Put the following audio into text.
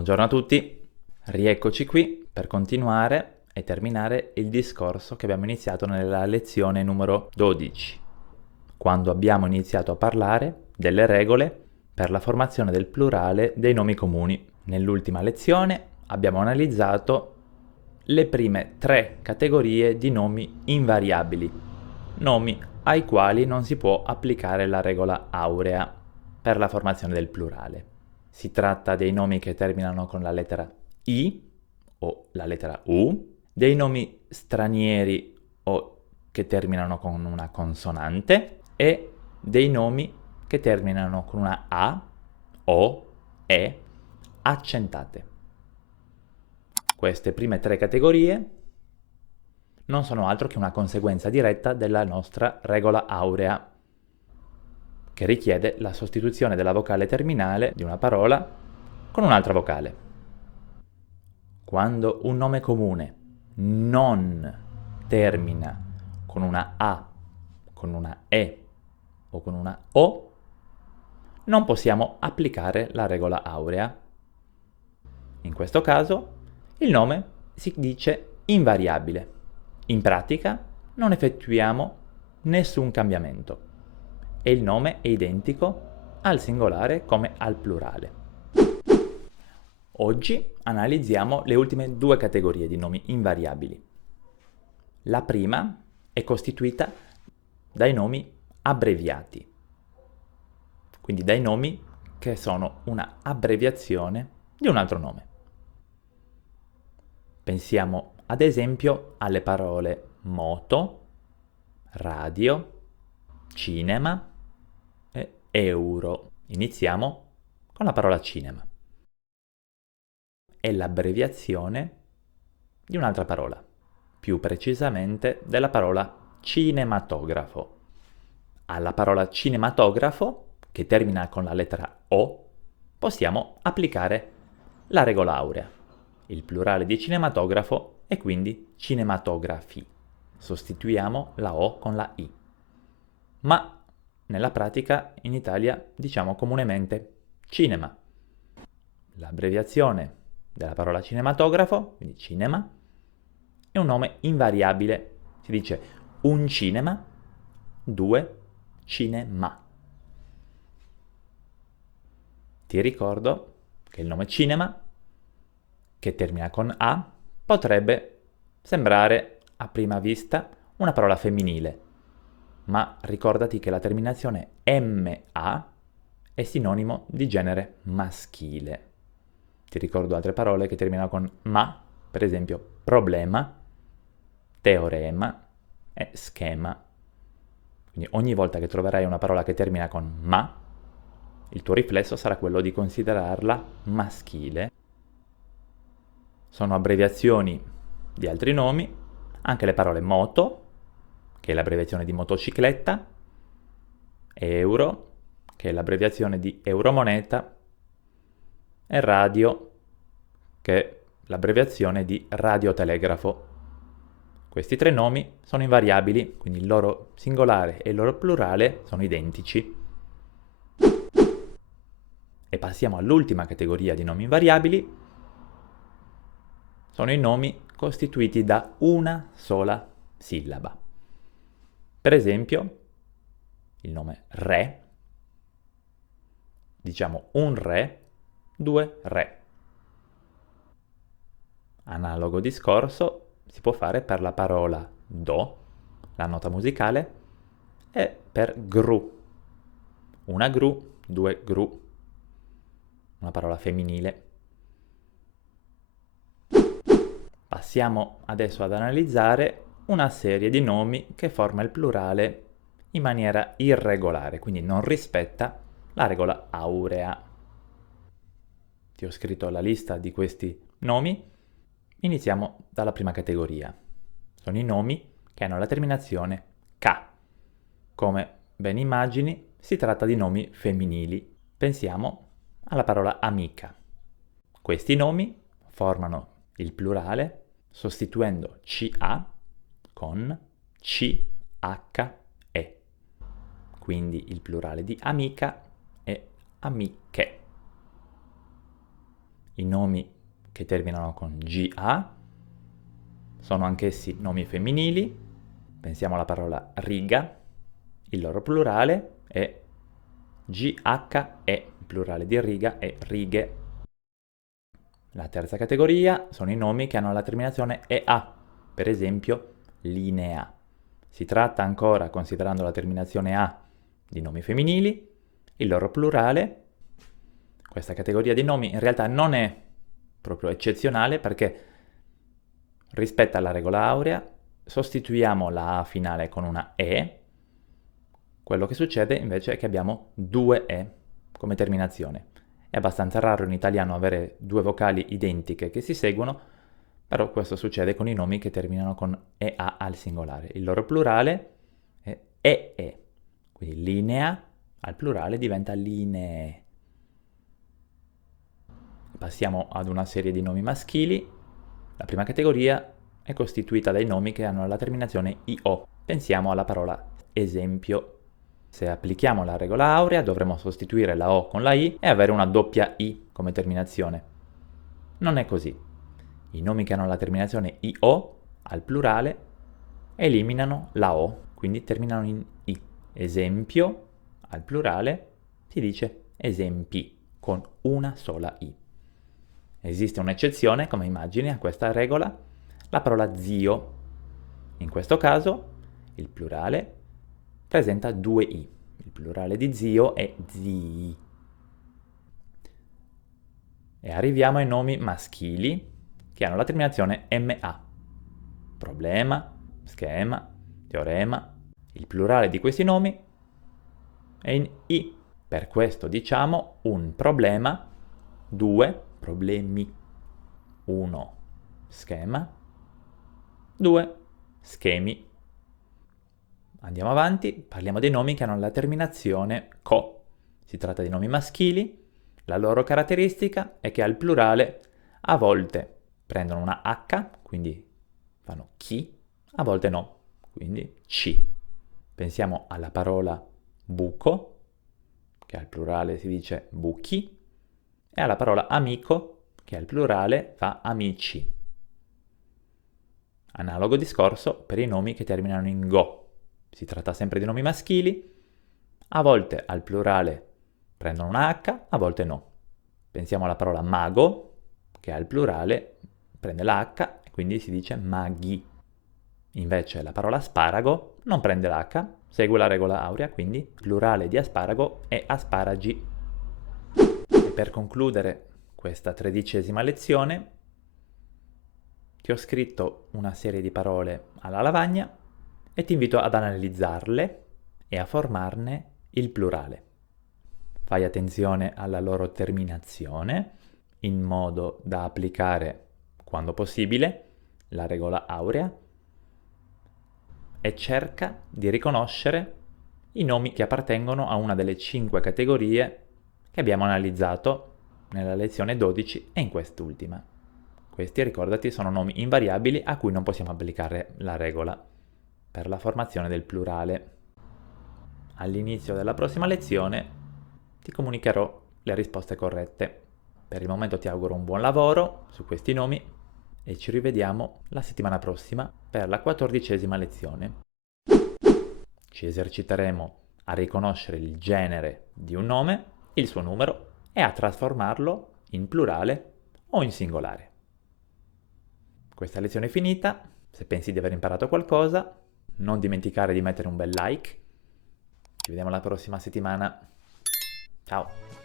Buongiorno a tutti, rieccoci qui per continuare e terminare il discorso che abbiamo iniziato nella lezione numero 12, quando abbiamo iniziato a parlare delle regole per la formazione del plurale dei nomi comuni. Nell'ultima lezione abbiamo analizzato le prime 3 categorie di nomi invariabili, nomi ai quali non si può applicare la regola aurea per la formazione del plurale. Si tratta dei nomi che terminano con la lettera I o la lettera U, dei nomi stranieri o che terminano con una consonante e dei nomi che terminano con una A, O, E accentate. Queste prime 3 categorie non sono altro che una conseguenza diretta della nostra regola aurea, che richiede la sostituzione della vocale terminale di una parola con un'altra vocale. Quando un nome comune non termina con una A, con una E o con una O, non possiamo applicare la regola aurea. In questo caso il nome si dice invariabile. In pratica non effettuiamo nessun cambiamento e il nome è identico al singolare come al plurale. Oggi analizziamo le ultime 2 categorie di nomi invariabili. La prima è costituita dai nomi abbreviati, quindi dai nomi che sono una abbreviazione di un altro nome. Pensiamo ad esempio alle parole moto, radio, cinema e euro. Iniziamo con la parola cinema. È l'abbreviazione di un'altra parola, più precisamente della parola cinematografo. Alla parola cinematografo, che termina con la lettera O, possiamo applicare la regola aurea. Il plurale di cinematografo è quindi cinematografi. Sostituiamo la O con la I. Ma nella pratica in Italia diciamo comunemente cinema. L'abbreviazione della parola cinematografo, quindi cinema, è un nome invariabile. Si dice un cinema, 2 cinema. Ti ricordo che il nome cinema, che termina con A, potrebbe sembrare a prima vista una parola femminile, ma ricordati che la terminazione MA è sinonimo di genere maschile. Ti ricordo altre parole che terminano con ma, per esempio problema, teorema e schema. Quindi ogni volta che troverai una parola che termina con ma, il tuo riflesso sarà quello di considerarla maschile. Sono abbreviazioni di altri nomi, anche le parole moto, che è l'abbreviazione di motocicletta, euro, che è l'abbreviazione di euromoneta, e radio, che è l'abbreviazione di radiotelegrafo. Questi 3 nomi sono invariabili, quindi il loro singolare e il loro plurale sono identici. E passiamo all'ultima categoria di nomi invariabili. Sono i nomi costituiti da una sola sillaba. Per esempio, il nome re, diciamo un re, 2 re. Analogo discorso si può fare per la parola do, la nota musicale, e per gru. Una gru, 2 gru. Una parola femminile. Passiamo adesso ad analizzare una serie di nomi che forma il plurale in maniera irregolare, quindi non rispetta la regola aurea. Ti ho scritto la lista di questi nomi. Iniziamo dalla prima categoria. Sono i nomi che hanno la terminazione K. Come ben immagini, si tratta di nomi femminili. Pensiamo alla parola amica. Questi nomi formano il plurale sostituendo CA con CHE. Quindi il plurale di amica è amiche. I nomi che terminano con GA sono anch'essi nomi femminili. Pensiamo alla parola riga, il loro plurale è GHE, il plurale di riga è righe. La terza categoria sono i nomi che hanno la terminazione EA, per esempio linea. Si tratta ancora, considerando la terminazione A, di nomi femminili, il loro plurale. Questa categoria di nomi in realtà non è proprio eccezionale perché rispetto alla regola aurea sostituiamo la A finale con una E. Quello che succede invece è che abbiamo due E come terminazione. È abbastanza raro in italiano avere due vocali identiche che si seguono, però questo succede con i nomi che terminano con EA al singolare. Il loro plurale è EE, quindi linea al plurale diventa linee. Passiamo ad una serie di nomi maschili. La prima categoria è costituita dai nomi che hanno la terminazione IO. Pensiamo alla parola esempio. Se applichiamo la regola aurea dovremo sostituire la O con la I e avere una doppia I come terminazione. Non è così. I nomi che hanno la terminazione IO al plurale eliminano la O, quindi terminano in I. Esempio al plurale si dice esempi con una sola I. Esiste un'eccezione, come immagini, a questa regola, la parola zio. In questo caso il plurale presenta due I. Il plurale di zio è zii. E arriviamo ai nomi maschili che hanno la terminazione MA. Problema, schema, teorema. Il plurale di questi nomi è in I. Per questo diciamo un problema, due problemi. Uno schema, due schemi. Andiamo avanti, parliamo dei nomi che hanno la terminazione co. Si tratta di nomi maschili, la loro caratteristica è che al plurale a volte prendono una H, quindi fanno chi, a volte no, quindi ci. Pensiamo alla parola buco, che al plurale si dice buchi, e alla parola amico, che al plurale fa amici. Analogo discorso per i nomi che terminano in go. Si tratta sempre di nomi maschili, a volte al plurale prendono una H, a volte no. Pensiamo alla parola mago, che al plurale prende la H e quindi si dice maghi. Invece la parola asparago non prende la H, segue la regola aurea, quindi il plurale di asparago è asparagi. E per concludere questa 13ª lezione, ti ho scritto una serie di parole alla lavagna e ti invito ad analizzarle e a formarne il plurale. Fai attenzione alla loro terminazione, in modo da applicare, quando possibile, la regola aurea e cerca di riconoscere i nomi che appartengono a una delle 5 categorie che abbiamo analizzato nella lezione 12 e in quest'ultima. Questi, ricordati, sono nomi invariabili a cui non possiamo applicare la regola per la formazione del plurale. All'inizio della prossima lezione ti comunicherò le risposte corrette. Per il momento ti auguro un buon lavoro su questi nomi e ci rivediamo la settimana prossima per la 14ª lezione. Ci eserciteremo a riconoscere il genere di un nome, il suo numero e a trasformarlo in plurale o in singolare. Questa lezione è finita. Se pensi di aver imparato qualcosa, non dimenticare di mettere un bel like. Ci vediamo la prossima settimana. Ciao!